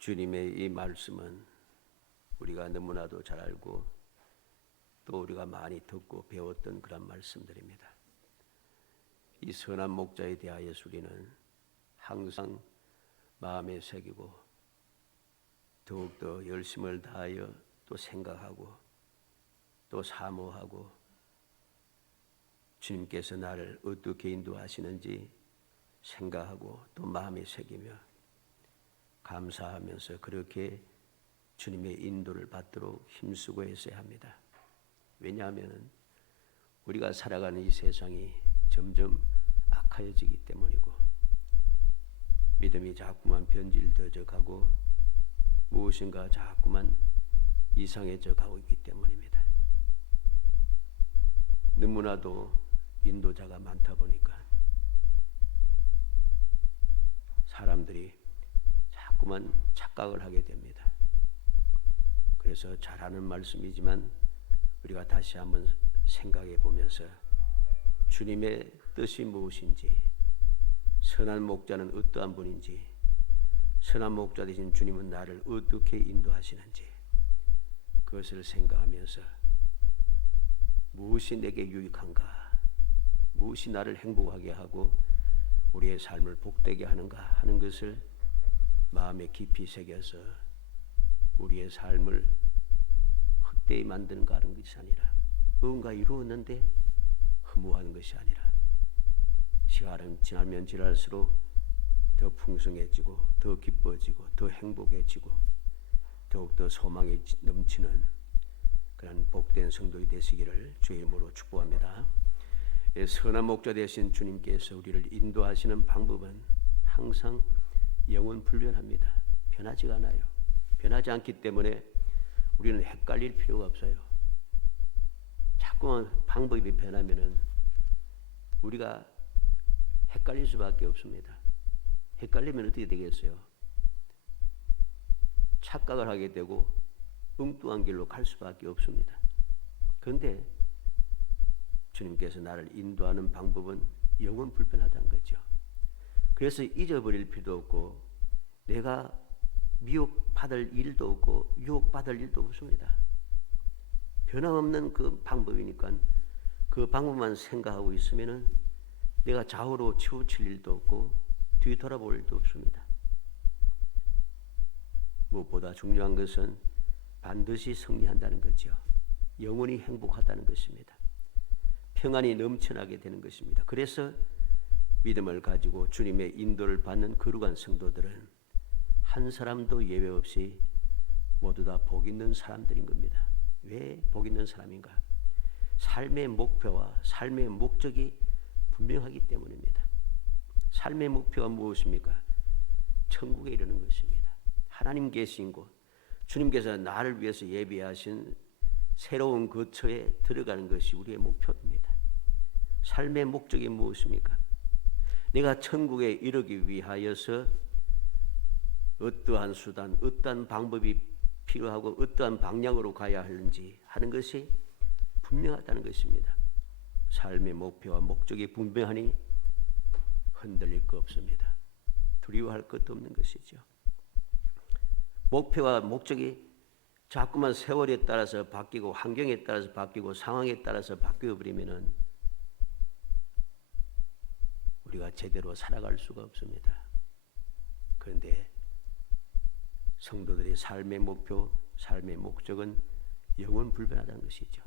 주님의 이 말씀은 우리가 너무나도 잘 알고 또 우리가 많이 듣고 배웠던 그런 말씀들입니다. 이 선한 목자에 대하여 우리는 항상 마음에 새기고 더욱더 열심을 다하여 또 생각하고 또 사모하고 주님께서 나를 어떻게 인도하시는지 생각하고 또 마음에 새기며 감사하면서 그렇게 주님의 인도를 받도록 힘쓰고 있어야 합니다. 왜냐하면 우리가 살아가는 이 세상이 점점 악하여지기 때문이고 믿음이 자꾸만 변질되어 가고 무엇인가 자꾸만 이상해져 가고 있기 때문입니다. 너무나도 인도자가 많다 보니까 사람들이 자꾸만 착각을 하게 됩니다. 그래서 잘하는 말씀이지만 우리가 다시 한번 생각해 보면서 주님의 뜻이 무엇인지, 선한 목자는 어떠한 분인지, 선한 목자 되신 주님은 나를 어떻게 인도하시는지 그것을 생각하면서 무엇이 내게 유익한가, 무엇이 나를 행복하게 하고 우리의 삶을 복되게 하는가 하는 것을 마음에 깊이 새겨서 우리의 삶을 헛되이 만드는가 하는 것이 아니라 뭔가 이루었는데 허무한 것이 아니라 시간은 지나면 지날수록 더 풍성해지고 더 기뻐지고 더 행복해지고 더욱더 소망이 넘치는 그런 복된 성도이 되시기를 주의 이름으로 축복합니다. 선한 목자 되신 주님께서 우리를 인도하시는 방법은 항상 영원불변합니다. 변하지가 않아요. 변하지 않기 때문에 우리는 헷갈릴 필요가 없어요. 자꾸만 방법이 변하면은 우리가 헷갈릴 수밖에 없습니다. 헷갈리면 어떻게 되겠어요? 착각을 하게 되고 엉뚱한 길로 갈 수밖에 없습니다. 그런데 주님께서 나를 인도하는 방법은 영원불변하다는 거죠. 그래서 잊어버릴 필요도 없고 내가 미혹받을 일도 없고 유혹받을 일도 없습니다. 변함없는 그 방법이니까 그 방법만 생각하고 있으면은 내가 좌우로 치우칠 일도 없고 뒤 돌아볼 일도 없습니다. 무엇보다 중요한 것은 반드시 승리한다는 거죠. 영원히 행복하다는 것입니다. 평안이 넘쳐나게 되는 것입니다. 그래서 믿음을 가지고 주님의 인도를 받는 거룩한 성도들은 한 사람도 예외 없이 모두 다 복 있는 사람들인 겁니다. 왜 복 있는 사람인가? 삶의 목표와 삶의 목적이 분명하기 때문입니다. 삶의 목표가 무엇입니까? 천국에 이르는 것입니다. 하나님 계신 곳, 주님께서 나를 위해서 예비하신 새로운 거처에 들어가는 것이 우리의 목표입니다. 삶의 목적이 무엇입니까? 내가 천국에 이르기 위하여서 어떠한 수단, 어떠한 방법이 필요하고 어떠한 방향으로 가야 하는지 하는 것이 분명하다는 것입니다. 삶의 목표와 목적이 분명하니 흔들릴 거 없습니다. 두려워할 것도 없는 것이죠. 목표와 목적이 자꾸만 세월에 따라서 바뀌고 환경에 따라서 바뀌고 상황에 따라서 바뀌어 버리면은 우리가 제대로 살아갈 수가 없습니다. 그런데 성도들의 삶의 목표, 삶의 목적은 영원불변하다는 것이죠.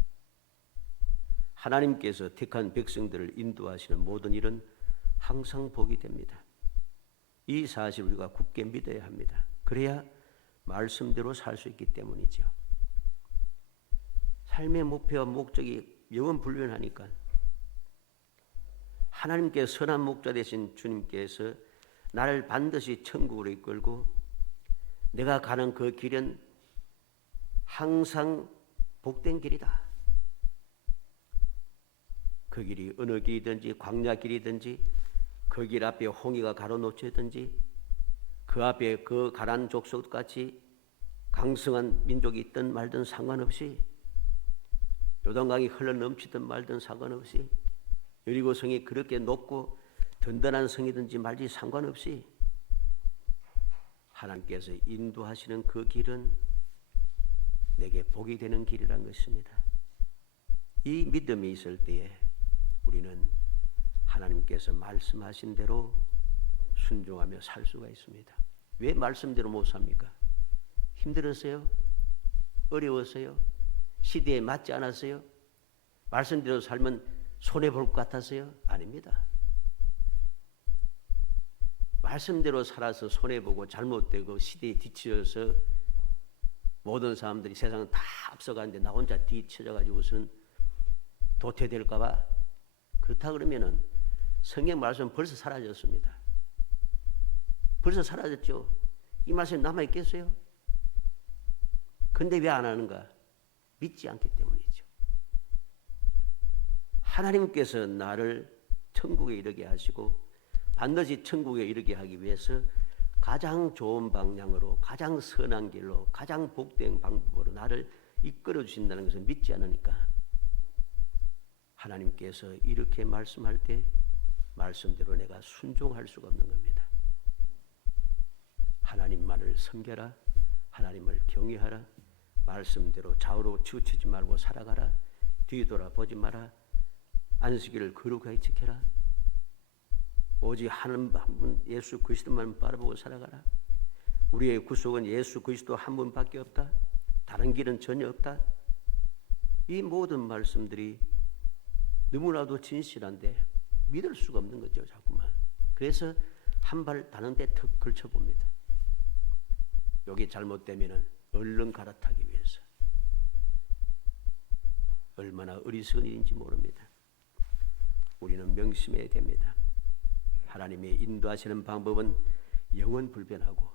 하나님께서 택한 백성들을 인도하시는 모든 일은 항상 복이 됩니다. 이 사실을 우리가 굳게 믿어야 합니다. 그래야 말씀대로 살 수 있기 때문이죠. 삶의 목표와 목적이 영원불변하니까 하나님께 선한 목자 되신 주님께서 나를 반드시 천국으로 이끌고 내가 가는 그 길은 항상 복된 길이다. 그 길이 어느 길이든지 광야 길이든지 그 길 앞에 홍해가 가로놓쳐있든지 그 앞에 그 가난 족속같이 강성한 민족이 있든 말든 상관없이 요단강이 흘러넘치든 말든 상관없이 여리고 성이 그렇게 높고 든든한 성이든지 말지 상관없이 하나님께서 인도하시는 그 길은 내게 복이 되는 길이란 것입니다. 이 믿음이 있을 때에 우리는 하나님께서 말씀하신 대로 순종하며 살 수가 있습니다. 왜 말씀대로 못 삽니까? 힘들었어요? 어려웠어요? 시대에 맞지 않았어요? 말씀대로 살면 손해볼 것 같았어요? 아닙니다. 말씀대로 살아서 손해보고 잘못되고 시대에 뒤처져서 모든 사람들이 세상은 다 앞서가는데 나 혼자 뒤처져가지고선 도태될까 봐. 그렇다 그러면은 성경 말씀은 벌써 사라졌습니다. 벌써 사라졌죠. 이 말씀이 남아있겠어요? 근데 왜 안 하는가? 믿지 않기 때문이죠. 하나님께서 나를 천국에 이르게 하시고 반드시 천국에 이르게 하기 위해서 가장 좋은 방향으로, 가장 선한 길로, 가장 복된 방법으로 나를 이끌어 주신다는 것을 믿지 않으니까 하나님께서 이렇게 말씀할 때 말씀대로 내가 순종할 수가 없는 겁니다. 하나님만을 섬겨라. 하나님을 경외하라. 말씀대로 좌우로 치우치지 말고 살아가라. 뒤돌아보지 마라. 안식일을 거룩하게 지켜라. 오직 한 분 예수 그리스도만 바라보고 살아가라. 우리의 구속은 예수 그리스도 한 분밖에 없다. 다른 길은 전혀 없다. 이 모든 말씀들이 너무나도 진실한데 믿을 수가 없는 거죠. 자꾸만. 그래서 한 발 다른 데 턱 걸쳐봅니다. 여기 잘못되면 얼른 갈아타기 위해서. 얼마나 어리석은 일인지 모릅니다. 우리는 명심해야 됩니다. 하나님의 인도하시는 방법은 영원 불변하고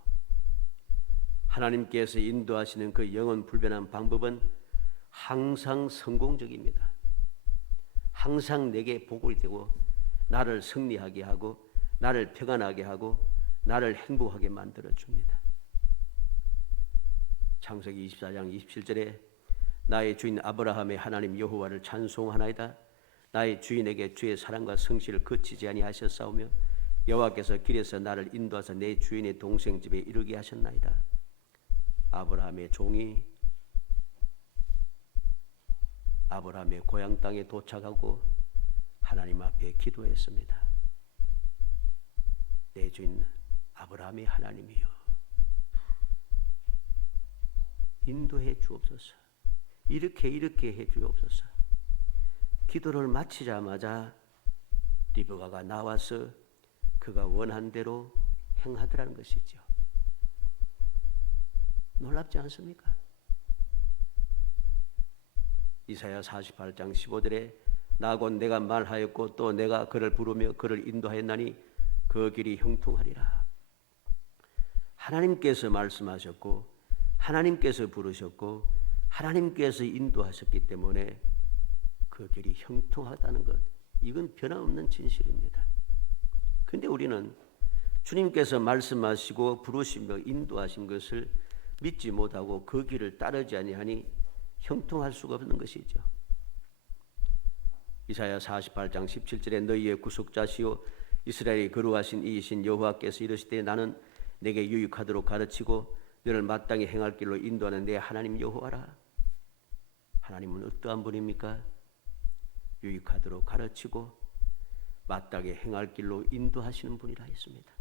하나님께서 인도하시는 그 영원 불변한 방법은 항상 성공적입니다. 항상 내게 복이 되고 나를 승리하게 하고 나를 평안하게 하고 나를 행복하게 만들어줍니다. 창세기 24장 27절에 나의 주인 아브라함의 하나님 여호와를 찬송하나이다. 나의 주인에게 주의 사랑과 성실을 거치지 아니하셨사오며 여호와께서 길에서 나를 인도하사 내 주인의 동생 집에 이르게 하셨나이다. 아브라함의 종이 아브라함의 고향 땅에 도착하고 하나님 앞에 기도했습니다. 내 주인 아브라함의 하나님이여 인도해 주옵소서. 이렇게 해 주옵소서. 기도를 마치자마자 리브가가 나와서 그가 원한 대로 행하더라는 것이죠. 놀랍지 않습니까? 이사야 48장 15절에 나 곧 내가 말하였고 또 내가 그를 부르며 그를 인도하였나니 그 길이 형통하리라. 하나님께서 말씀하셨고 하나님께서 부르셨고 하나님께서 인도하셨기 때문에 그 길이 형통하다는 것, 이건 변함없는 진실입니다. 그런데 우리는 주님께서 말씀하시고 부르시며 인도하신 것을 믿지 못하고 그 길을 따르지 아니하니 형통할 수가 없는 것이죠. 이사야 48장 17절에 너희의 구속자시요 이스라엘이 거룩하신 이이신 여호와께서 이르시되 나는 내게 유익하도록 가르치고 너를 마땅히 행할 길로 인도하는 내 하나님 여호와라. 하나님은 어떠한 분입니까? 유익하도록 가르치고 마땅히 행할 길로 인도하시는 분이라 했습니다.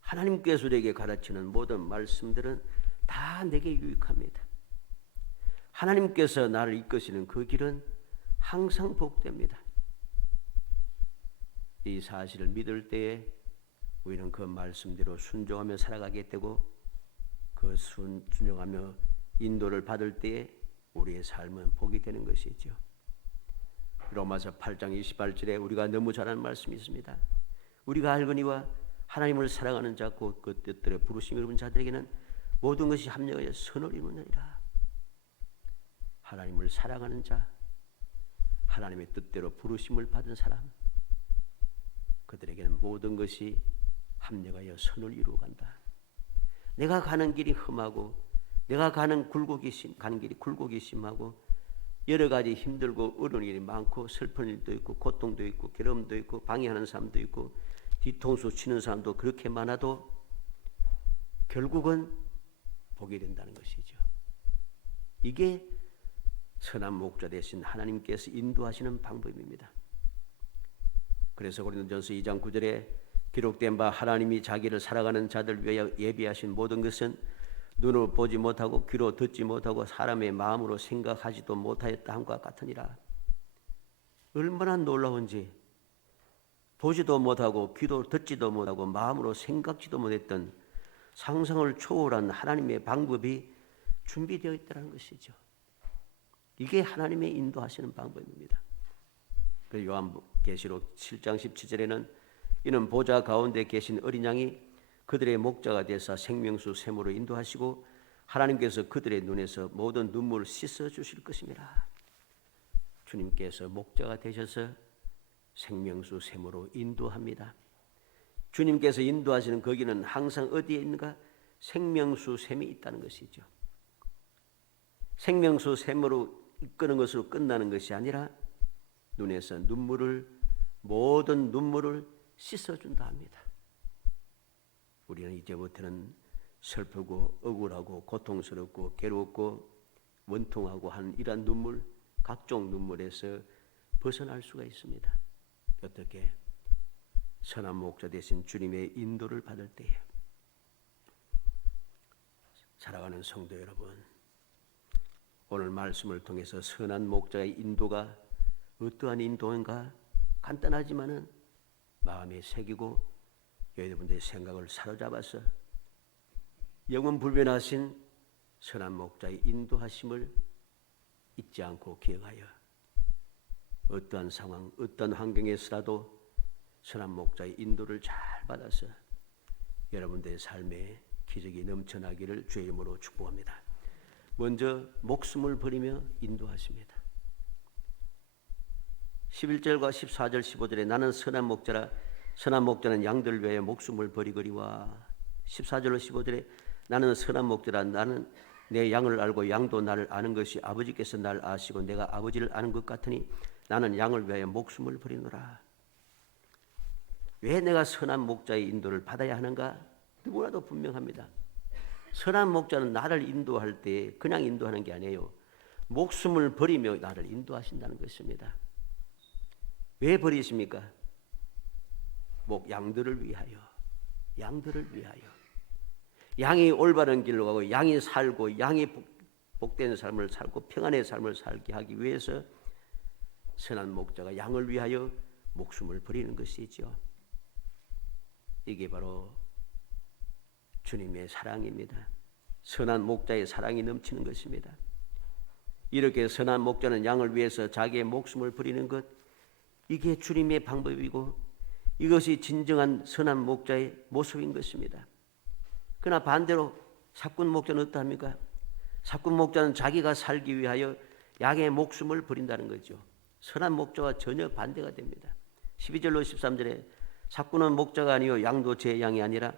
하나님께서 우리에게 가르치는 모든 말씀들은 다 내게 유익합니다. 하나님께서 나를 이끄시는 그 길은 항상 복됩니다. 이 사실을 믿을 때에 우리는 그 말씀대로 순종하며 살아가게 되고 그 순종하며 인도를 받을 때에 우리의 삶은 복이 되는 것이죠. 로마서 8장 28절에 우리가 너무 잘 아는 말씀이 있습니다. 우리가 알거니와 하나님을 사랑하는 자 곧 그 뜻대로 부르심을 입은 자들에게는 모든 것이 합력하여 선을 이루느니라. 하나님을 사랑하는 자, 하나님의 뜻대로 부르심을 받은 사람, 그들에게는 모든 것이 합력하여 선을 이루어간다. 내가 가는 길이 험하고 내가 가는 길이 굴곡이 심하고 여러 가지 힘들고 어려운 일이 많고 슬픈 일도 있고 고통도 있고 괴로움도 있고 방해하는 사람도 있고 뒤통수 치는 사람도 그렇게 많아도 결국은 보게 된다는 것이죠. 이게 선한 목자 대신 하나님께서 인도하시는 방법입니다. 그래서 고린도전서 2장 9절에 기록된 바 하나님이 자기를 살아가는 자들 위하여 예비하신 모든 것은 눈으로 보지 못하고 귀로 듣지 못하고 사람의 마음으로 생각하지도 못하였다 함과 같으니라. 얼마나 놀라운지, 보지도 못하고 귀도 듣지도 못하고 마음으로 생각지도 못했던 상상을 초월한 하나님의 방법이 준비되어 있다는 것이죠. 이게 하나님의 인도하시는 방법입니다. 요한계시록 7장 17절에는 이는 보좌 가운데 계신 어린 양이 그들의 목자가 되사 생명수 샘으로 인도하시고 하나님께서 그들의 눈에서 모든 눈물을 씻어 주실 것입니다. 주님께서 목자가 되셔서 생명수 샘으로 인도합니다. 주님께서 인도하시는 거기는 항상 어디에 있는가? 생명수 샘이 있다는 것이죠. 생명수 샘으로 이끄는 것으로 끝나는 것이 아니라 눈에서 모든 눈물을 씻어준다 합니다. 우리는 이제부터는 슬프고 억울하고 고통스럽고 괴롭고 원통하고 한 이러한 눈물, 각종 눈물에서 벗어날 수가 있습니다. 어떻게? 선한 목자 되신 주님의 인도를 받을 때에. 사랑하는 성도 여러분, 오늘 말씀을 통해서 선한 목자의 인도가 어떠한 인도인가 간단하지만은 마음에 새기고 여러분들의 생각을 사로잡아서 영원 불변하신 선한 목자의 인도하심을 잊지 않고 기억하여 어떠한 상황, 어떤 환경에서라도 선한 목자의 인도를 잘 받아서 여러분들의 삶에 기적이 넘쳐나기를 주의 이름으로 축복합니다. 먼저 목숨을 버리며 인도하십니다. 11절과 14절 15절에 나는 선한 목자라 선한 목자는 양들 위하여 목숨을 버리거리와 14절로 15절에 나는 선한 목자라 나는 내 양을 알고 양도 나를 아는 것이 아버지께서 나를 아시고 내가 아버지를 아는 것 같으니 나는 양을 위하여 목숨을 버리노라. 왜 내가 선한 목자의 인도를 받아야 하는가? 누구나도 분명합니다. 선한 목자는 나를 인도할 때 그냥 인도하는 게 아니에요. 목숨을 버리며 나를 인도하신다는 것입니다. 왜 버리십니까? 양들을 위하여. 양들을 위하여. 양이 올바른 길로 가고 양이 살고 양이 복된 삶을 살고 평안의 삶을 살게 하기 위해서 선한 목자가 양을 위하여 목숨을 버리는 것이죠. 이게 바로 주님의 사랑입니다. 선한 목자의 사랑이 넘치는 것입니다. 이렇게 선한 목자는 양을 위해서 자기의 목숨을 버리는 것, 이게 주님의 방법이고 이것이 진정한 선한 목자의 모습인 것입니다. 그러나 반대로 사꾼 목자는 어떠합니까? 사꾼 목자는 자기가 살기 위하여 양의 목숨을 버린다는 거죠. 선한 목자와 전혀 반대가 됩니다. 12절로 13절에 사꾼은 목자가 아니요 양도 제 양이 아니라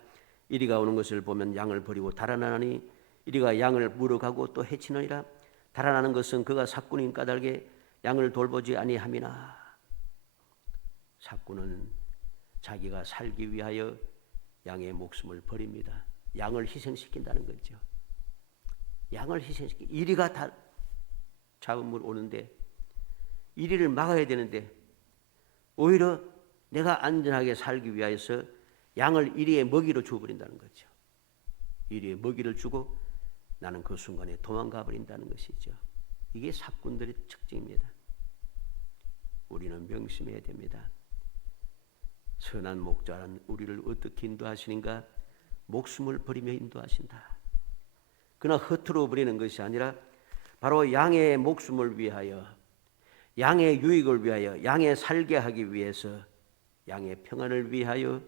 이리가 오는 것을 보면 양을 버리고 달아나니 이리가 양을 물어가고 또 해치느니라. 달아나는 것은 그가 사꾼인 까닭에 양을 돌보지 아니함이나. 사꾼은 자기가 살기 위하여 양의 목숨을 버립니다. 양을 희생시킨다는 거죠. 양을 희생시키. 이리가 다 잡음을 오는데 이리를 막아야 되는데 오히려 내가 안전하게 살기 위해서 양을 이리의 먹이로 주어버린다는 거죠. 이리의 먹이를 주고 나는 그 순간에 도망가 버린다는 것이죠. 이게 사꾼들의 특징입니다. 우리는 명심해야 됩니다. 선한 목자는 우리를 어떻게 인도하시는가? 목숨을 버리며 인도하신다. 그러나 허투루 버리는 것이 아니라 바로 양의 목숨을 위하여, 양의 유익을 위하여, 양의 살게 하기 위해서, 양의 평안을 위하여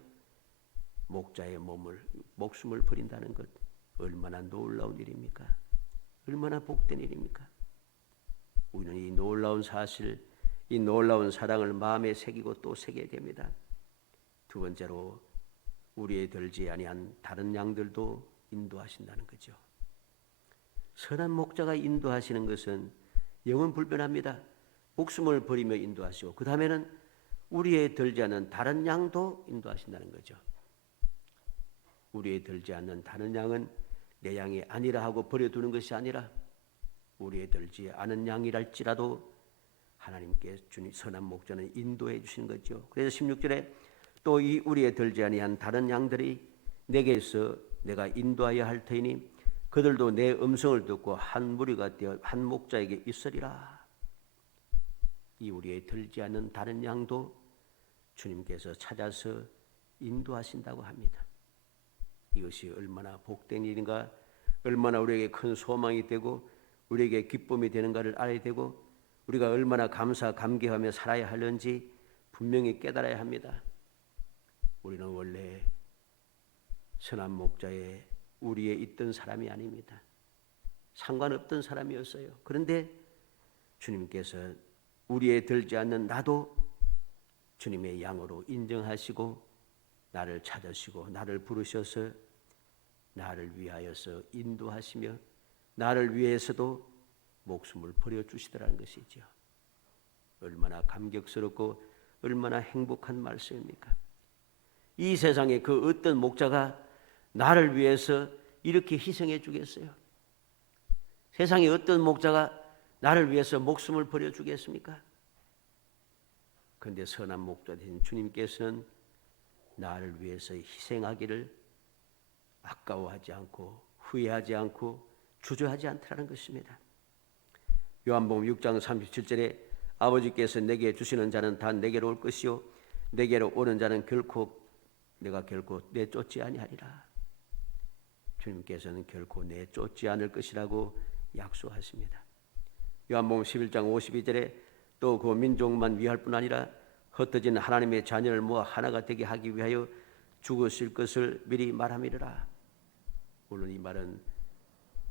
목자의 목숨을 버린다는 것, 얼마나 놀라운 일입니까? 얼마나 복된 일입니까? 우리는 이 놀라운 사실, 이 놀라운 사랑을 마음에 새기고 또 새겨야 됩니다. 두 번째로 우리의 들지 아니한 다른 양들도 인도하신다는 거죠. 선한 목자가 인도하시는 것은 영은 불변합니다. 목숨을 버리며 인도하시고 그 다음에는 우리의 들지 않은 다른 양도 인도하신다는 거죠. 우리에 들지 않는 다른 양은 내 양이 아니라 하고 버려두는 것이 아니라 우리에 들지 않은 양이랄지라도 하나님께 주님 선한 목자는 인도해 주시는 거죠. 그래서 16절에 또 이 우리에 들지 아니한 다른 양들이 내게서 내가 인도하여 할 터이니 그들도 내 음성을 듣고 한 무리가 되어 한 목자에게 있으리라. 이 우리에 들지 않는 다른 양도 주님께서 찾아서 인도하신다고 합니다. 이것이 얼마나 복된 일인가, 얼마나 우리에게 큰 소망이 되고 우리에게 기쁨이 되는가를 알아야 되고 우리가 얼마나 감사감개하며 살아야 하는지 분명히 깨달아야 합니다. 우리는 원래 선한 목자의 우리에 있던 사람이 아닙니다. 상관없던 사람이었어요. 그런데 주님께서 우리에 들지 않는 나도 주님의 양으로 인정하시고 나를 찾으시고 나를 부르셔서 나를 위하여서 인도하시며 나를 위해서도 목숨을 버려주시더라는 것이죠. 얼마나 감격스럽고 얼마나 행복한 말씀입니까? 이 세상에 그 어떤 목자가 나를 위해서 이렇게 희생해 주겠어요? 세상에 어떤 목자가 나를 위해서 목숨을 버려주겠습니까? 그런데 선한 목자 되신 주님께서는 나를 위해서 희생하기를 아까워하지 않고 후회하지 않고 주저하지 않더라는 것입니다. 요한복음 6장 37절에 아버지께서 내게 주시는 자는 다 내게로 올 것이요 내게로 오는 자는 내가 결코 내쫓지 아니하리라. 주님께서는 결코 내쫓지 않을 것이라고 약속하십니다. 요한복음 11장 52절에 또 그 민족만 위할 뿐 아니라 흩어진 하나님의 자녀를 모아 하나가 되게 하기 위하여 죽으실 것을 미리 말함이라. 물론 이 말은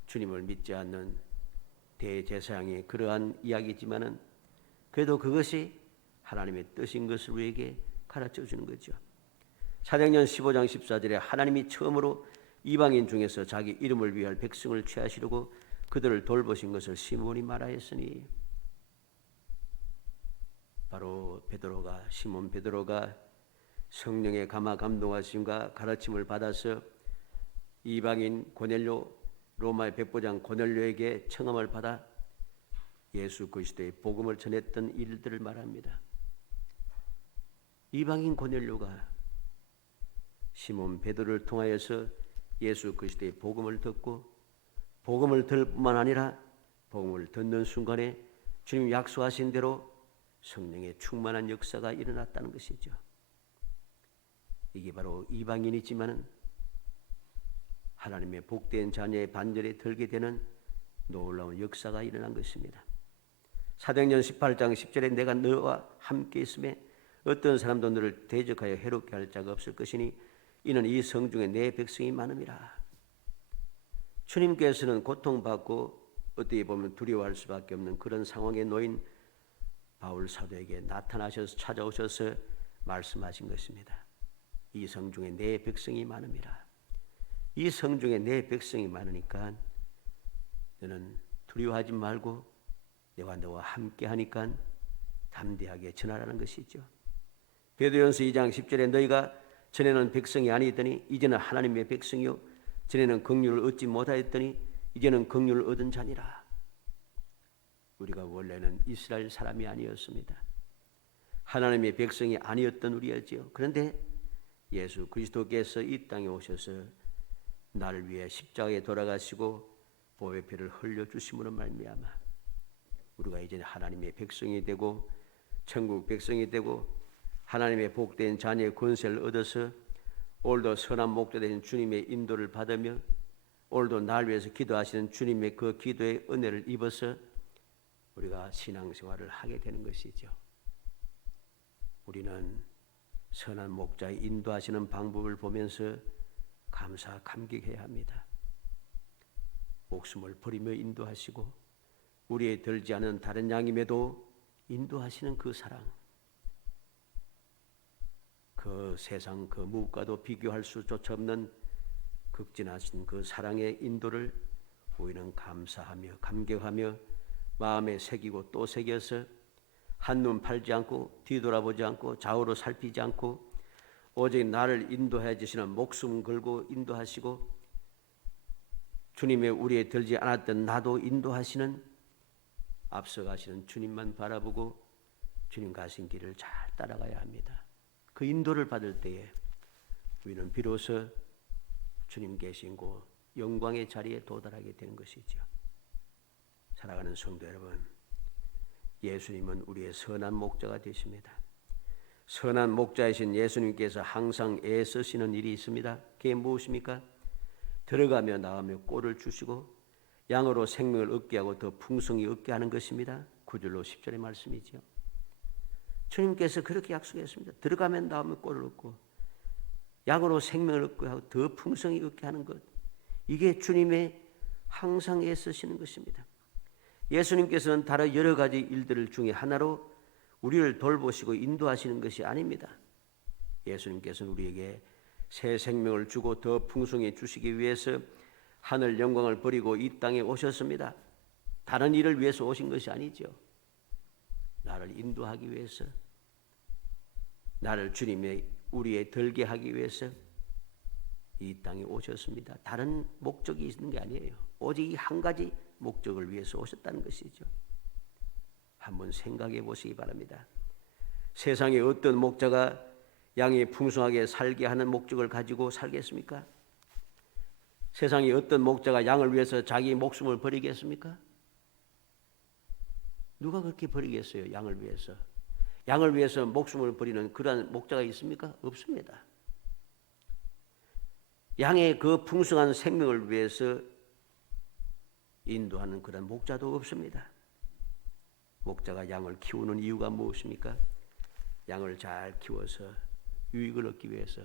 주님을 믿지 않는 대제사장의 그러한 이야기지만은 그래도 그것이 하나님의 뜻인 것을 우리에게 가르쳐 주는 거죠. 사도행전 15장 14절에 하나님이 처음으로 이방인 중에서 자기 이름을 위할 백성을 취하시려고 그들을 돌보신 것을 시몬이 말하였으니 바로 시몬 베드로가 성령의 감화감동하심과 가르침을 받아서 이방인 고넬료 로마의 백부장 고넬료에게 청함을 받아 예수 그리스도의 복음을 전했던 일들을 말합니다. 이방인 고넬료가 시몬 베드로를 통하여서 예수 그리스도의 복음을 듣고 복음을 들을 뿐만 아니라 복음을 듣는 순간에 주님 약속하신 대로 성령의 충만한 역사가 일어났다는 것이죠. 이게 바로 이방인이지만은 하나님의 복된 자녀의 반절에 들게 되는 놀라운 역사가 일어난 것입니다. 사도행전 18장 10절에 내가 너와 함께 있음에 어떤 사람도 너를 대적하여 해롭게 할 자가 없을 것이니 이는 이 성중에 내 백성이 많음이라. 주님께서는 고통받고 어떻게 보면 두려워할 수밖에 없는 그런 상황에 놓인 바울 사도에게 나타나셔서 찾아오셔서 말씀하신 것입니다. 이 성중에 내 백성이 많음이라. 이 성중에 내 백성이 많으니까 너는 두려워하지 말고 내가 너와 함께 하니까 담대하게 전하라는 것이죠. 베드로전서 2장 10절에 너희가 전에는 백성이 아니더니 이제는 하나님의 백성이요 전에는 긍휼을 얻지 못하였더니 이제는 긍휼을 얻은 자니라. 우리가 원래는 이스라엘 사람이 아니었습니다. 하나님의 백성이 아니었던 우리였지요. 그런데 예수 그리스도께서 이 땅에 오셔서 나를 위해 십자가에 돌아가시고 보혈 피를 흘려 주심으로 말미암아 우리가 이제 하나님의 백성이 되고 천국 백성이 되고 하나님의 복된 자녀의 권세를 얻어서 오늘도 선한 목자 되신 주님의 인도를 받으며 오늘도 날 위해서 기도하시는 주님의 그 기도의 은혜를 입어서 우리가 신앙생활을 하게 되는 것이죠. 우리는 선한 목자의 인도하시는 방법을 보면서 감사감격해야 합니다. 목숨을 버리며 인도하시고 우리에 들지 않은 다른 양임에도 인도하시는 그 사랑, 그 세상 그 무엇과도 비교할 수조차 없는 극진하신 그 사랑의 인도를 우리는 감사하며 감격하며 마음에 새기고 또 새겨서 한눈 팔지 않고 뒤돌아보지 않고 좌우로 살피지 않고 오직 나를 인도해 주시는 목숨 걸고 인도하시고 주님의 우리에 들지 않았던 나도 인도하시는 앞서가시는 주님만 바라보고 주님 가신 길을 잘 따라가야 합니다. 그 인도를 받을 때에 우리는 비로소 주님 계신 곳 영광의 자리에 도달하게 되는 것이죠. 사랑하는 성도 여러분, 예수님은 우리의 선한 목자가 되십니다. 선한 목자이신 예수님께서 항상 애쓰시는 일이 있습니다. 그게 무엇입니까? 들어가며 나가며 꼴을 주시고 양으로 생명을 얻게 하고 더 풍성히 얻게 하는 것입니다. 9절로 10절의 말씀이죠. 주님께서 그렇게 약속했습니다. 들어가면 나오면 꼴을 얻고 양으로 생명을 얻게 하고 더 풍성히 얻게 하는 것. 이게 주님의 항상 애쓰시는 것입니다. 예수님께서는 다른 여러 가지 일들 중에 하나로 우리를 돌보시고 인도하시는 것이 아닙니다. 예수님께서는 우리에게 새 생명을 주고 더 풍성히 주시기 위해서 하늘 영광을 버리고 이 땅에 오셨습니다. 다른 일을 위해서 오신 것이 아니죠. 나를 인도하기 위해서, 나를 주님의 우리에 들게 하기 위해서 이 땅에 오셨습니다. 다른 목적이 있는 게 아니에요. 오직 이 한 가지 목적을 위해서 오셨다는 것이죠. 한번 생각해 보시기 바랍니다. 세상에 어떤 목자가 양이 풍성하게 살게 하는 목적을 가지고 살겠습니까? 세상에 어떤 목자가 양을 위해서 자기 목숨을 버리겠습니까? 누가 그렇게 버리겠어요? 양을 위해서. 양을 위해서 목숨을 버리는 그러한 목자가 있습니까? 없습니다. 양의 그 풍성한 생명을 위해서 인도하는 그런 목자도 없습니다. 목자가 양을 키우는 이유가 무엇입니까? 양을 잘 키워서 유익을 얻기 위해서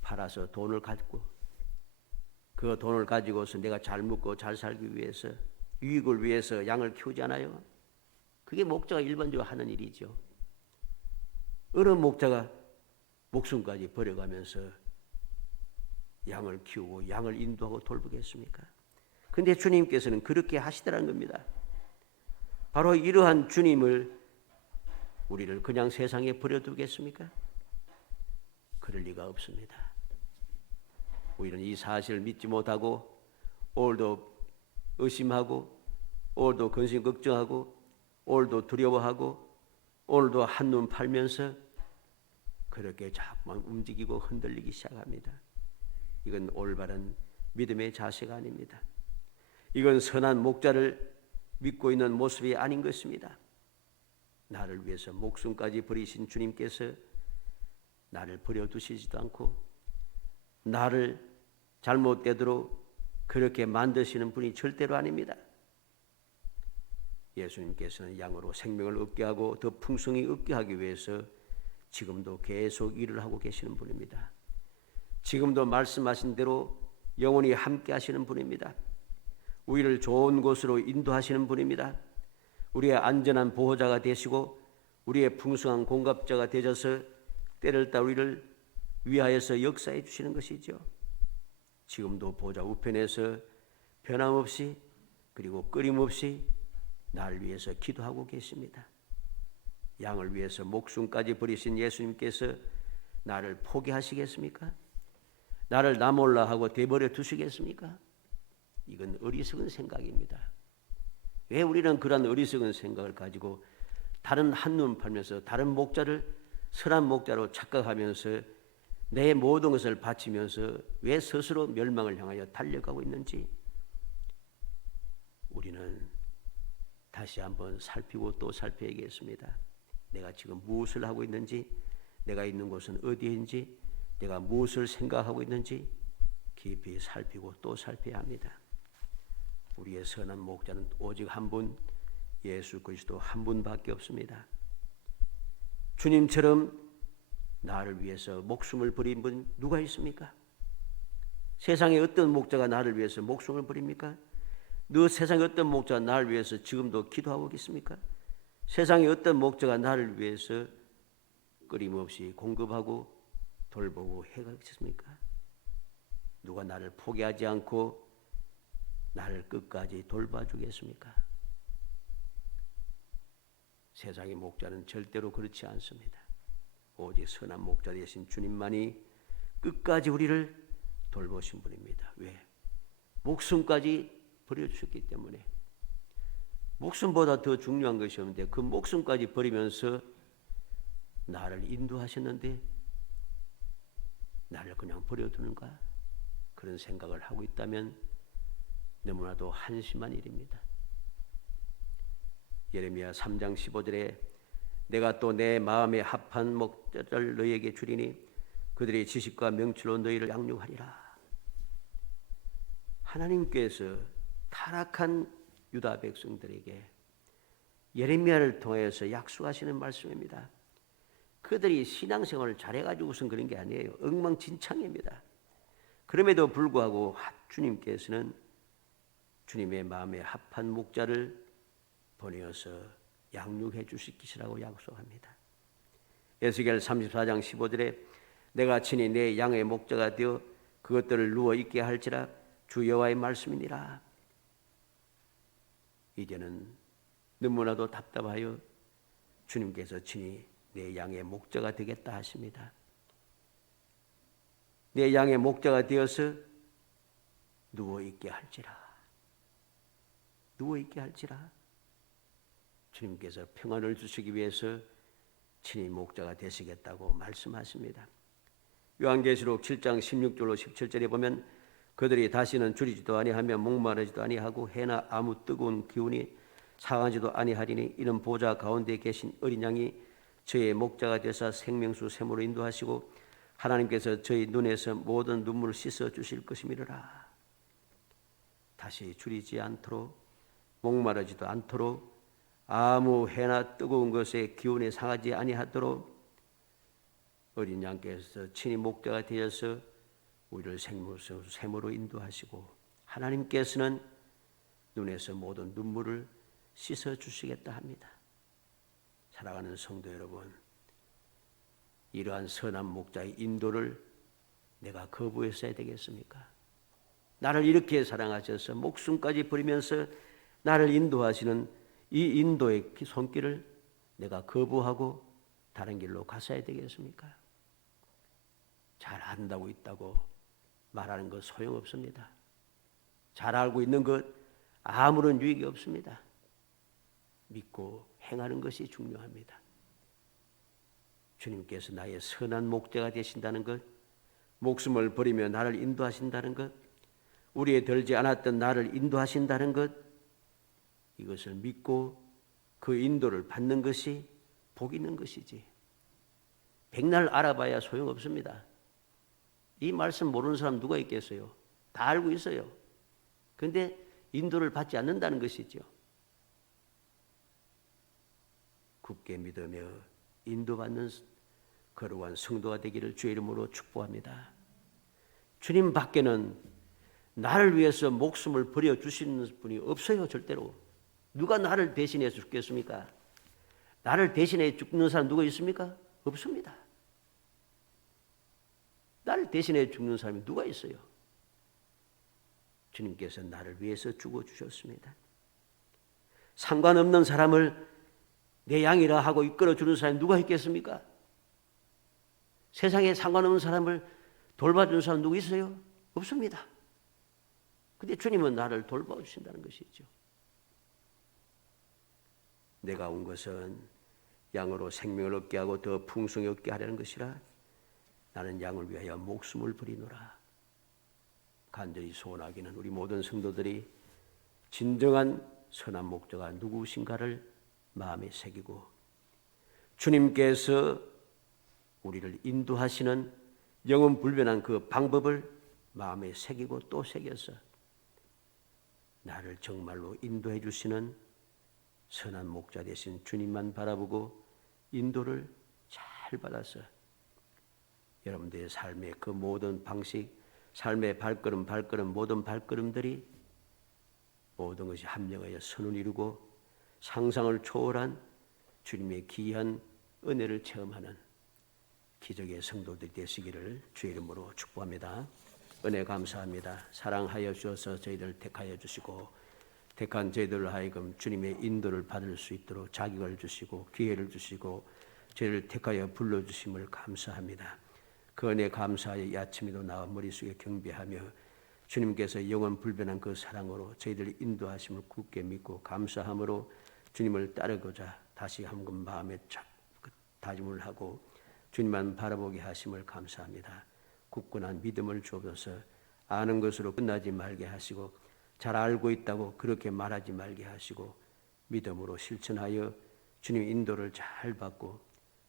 팔아서 돈을 갖고 그 돈을 가지고서 내가 잘 먹고 잘 살기 위해서 유익을 위해서 양을 키우지 않아요? 그게 목자가 일반적으로 하는 일이죠. 어느 목자가 목숨까지 버려가면서 양을 키우고 양을 인도하고 돌보겠습니까? 그런데 주님께서는 그렇게 하시더라는 겁니다. 바로 이러한 주님을 우리를 그냥 세상에 버려두겠습니까? 그럴 리가 없습니다. 우리는 이 사실을 믿지 못하고 오늘도 의심하고 오늘도 근심 걱정하고 오늘도 두려워하고 오늘도 한눈 팔면서 그렇게 자꾸만 움직이고 흔들리기 시작합니다. 이건 올바른 믿음의 자세가 아닙니다. 이건 선한 목자를 믿고 있는 모습이 아닌 것입니다. 나를 위해서 목숨까지 버리신 주님께서 나를 버려두시지도 않고 나를 잘못되도록 그렇게 만드시는 분이 절대로 아닙니다. 예수님께서는 양으로 생명을 얻게 하고 더 풍성히 얻게 하기 위해서 지금도 계속 일을 하고 계시는 분입니다. 지금도 말씀하신 대로 영원히 함께 하시는 분입니다. 우리를 좋은 곳으로 인도하시는 분입니다. 우리의 안전한 보호자가 되시고 우리의 풍성한 공급자가 되셔서 때를 따라 우리를 위하여서 역사해 주시는 것이죠. 지금도 보좌 우편에서 변함없이 그리고 끊임없이 나를 위해서 기도하고 계십니다. 양을 위해서 목숨까지 버리신 예수님께서 나를 포기하시겠습니까? 나를 나 몰라 하고 내버려 두시겠습니까? 이건 어리석은 생각입니다. 왜 우리는 그런 어리석은 생각을 가지고 다른 한눈 팔면서 다른 목자를 선한 목자로 착각하면서 내 모든 것을 바치면서 왜 스스로 멸망을 향하여 달려가고 있는지 우리는 다시 한번 살피고 또 살펴야겠습니다. 내가 지금 무엇을 하고 있는지, 내가 있는 곳은 어디인지, 내가 무엇을 생각하고 있는지 깊이 살피고 또 살펴야 합니다. 우리의 선한 목자는 오직 한 분, 예수 그리스도 한 분밖에 없습니다. 주님처럼 나를 위해서 목숨을 버린 분 누가 있습니까? 세상에 어떤 목자가 나를 위해서 목숨을 버립니까? 너 세상에 어떤 목자가 나를 위해서 지금도 기도하고 있습니까? 세상에 어떤 목자가 나를 위해서 끊임없이 공급하고 돌보고 해가겠습니까? 누가 나를 포기하지 않고 나를 끝까지 돌봐주겠습니까? 세상의 목자는 절대로 그렇지 않습니다. 오직 선한 목자 되신 주님만이 끝까지 우리를 돌보신 분입니다. 왜? 목숨까지 버려주셨기 때문에. 목숨보다 더 중요한 것이 없는데 그 목숨까지 버리면서 나를 인도하셨는데 나를 그냥 버려두는가? 그런 생각을 하고 있다면 너무나도 한심한 일입니다. 예레미야 3장 15절에 내가 또 내 마음에 합한 목자를 너희에게 주리니 그들의 지식과 명철로 너희를 양육하리라. 하나님께서 타락한 유다 백성들에게 예레미야를 통해서 약속하시는 말씀입니다. 그들이 신앙생활을 잘해가지고선 그런 게 아니에요. 엉망진창입니다. 그럼에도 불구하고 주님께서는 주님의 마음에 합한 목자를 보내어서 양육해 주실 것이라고 약속합니다. 에스겔 34장 15절에 내가 친히 내 양의 목자가 되어 그것들을 누워 있게 할지라 주 여호와의 말씀이니라. 이제는 너무나도 답답하여 주님께서 친히 내 양의 목자가 되겠다 하십니다. 내 양의 목자가 되어서 누워있게 할지라. 누워있게 할지라. 주님께서 평안을 주시기 위해서 친히 목자가 되시겠다고 말씀하십니다. 요한계시록 7장 16절로 17절에 보면 그들이 다시는 줄이지도 아니하며 목마르지도 아니하고 해나 아무 뜨거운 기운이 상하지도 아니하리니 이는 보좌 가운데 계신 어린 양이 저의 목자가 되사 생명수 샘으로 인도하시고 하나님께서 저희 눈에서 모든 눈물을 씻어 주실 것이미르라. 다시 줄이지 않도록 목마르지도 않도록 아무 해나 뜨거운 것에 기운이 상하지 아니하도록 어린 양께서 친히 목자가 되어서 우리를 생명수 샘으로 인도하시고 하나님께서는 눈에서 모든 눈물을 씻어 주시겠다 합니다. 사랑하는 성도 여러분, 이러한 선한 목자의 인도를 내가 거부했어야 되겠습니까? 나를 이렇게 사랑하셔서 목숨까지 버리면서 나를 인도하시는 이 인도의 손길을 내가 거부하고 다른 길로 갔어야 되겠습니까? 잘 안다고 있다고 말하는 것 소용없습니다. 잘 알고 있는 것 아무런 유익이 없습니다. 믿고 행하는 것이 중요합니다. 주님께서 나의 선한 목자가 되신다는 것, 목숨을 버리며 나를 인도하신다는 것, 우리에 들지 않았던 나를 인도하신다는 것, 이것을 믿고 그 인도를 받는 것이 복 있는 것이지. 백날 알아봐야 소용없습니다. 이 말씀 모르는 사람 누가 있겠어요? 다 알고 있어요. 그런데 인도를 받지 않는다는 것이죠. 굳게 믿으며 인도받는 거룩한 성도가 되기를 주의 이름으로 축복합니다. 주님 밖에는 나를 위해서 목숨을 버려주시는 분이 없어요. 절대로. 누가 나를 대신해서 죽겠습니까? 나를 대신해 죽는 사람 누가 있습니까? 없습니다. 나를 대신해 죽는 사람이 누가 있어요? 주님께서 나를 위해서 죽어주셨습니다. 상관없는 사람을 내 양이라 하고 이끌어주는 사람이 누가 있겠습니까? 세상에 상관없는 사람을 돌봐주는 사람 누구 있어요? 없습니다. 근데 주님은 나를 돌봐주신다는 것이죠. 내가 온 것은 양으로 생명을 얻게 하고 더 풍성히 얻게 하려는 것이라 나는 양을 위하여 목숨을 버리노라. 간절히 소원하기는 우리 모든 성도들이 진정한 선한 목자가 누구신가를 마음에 새기고 주님께서 우리를 인도하시는 영원 불변한 그 방법을 마음에 새기고 또 새겨서 나를 정말로 인도해 주시는 선한 목자 되신 주님만 바라보고 인도를 잘 받아서 여러분들의 삶의 그 모든 방식, 삶의 발걸음 모든 발걸음들이 모든 것이 합력하여 선을 이루고 상상을 초월한 주님의 귀한 은혜를 체험하는 기적의 성도들이 되시기를 주의 이름으로 축복합니다. 은혜 감사합니다. 사랑하여 주셔서 저희들을 택하여 주시고 택한 저희들을 하여금 주님의 인도를 받을 수 있도록 자격을 주시고 기회를 주시고 저희를 택하여 불러주심을 감사합니다. 그 은혜 감사하여 이 아침에도 나와 머릿속에 경배하며 주님께서 영원 불변한 그 사랑으로 저희들을 인도하심을 굳게 믿고 감사함으로 주님을 따르고자 다시 한번 마음에 다짐을 하고 주님만 바라보게 하심을 감사합니다. 굳건한 믿음을 주옵소서. 아는 것으로 끝나지 말게 하시고 잘 알고 있다고 그렇게 말하지 말게 하시고 믿음으로 실천하여 주님 인도를 잘 받고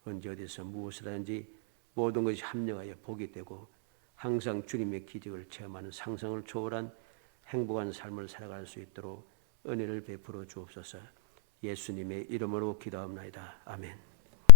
언제 어디서 무엇을 하는지 모든 것이 합력하여 복이 되고 항상 주님의 기적을 체험하는 상상을 초월한 행복한 삶을 살아갈 수 있도록 은혜를 베풀어 주옵소서. 예수님의 이름으로 기도합니다. 아멘.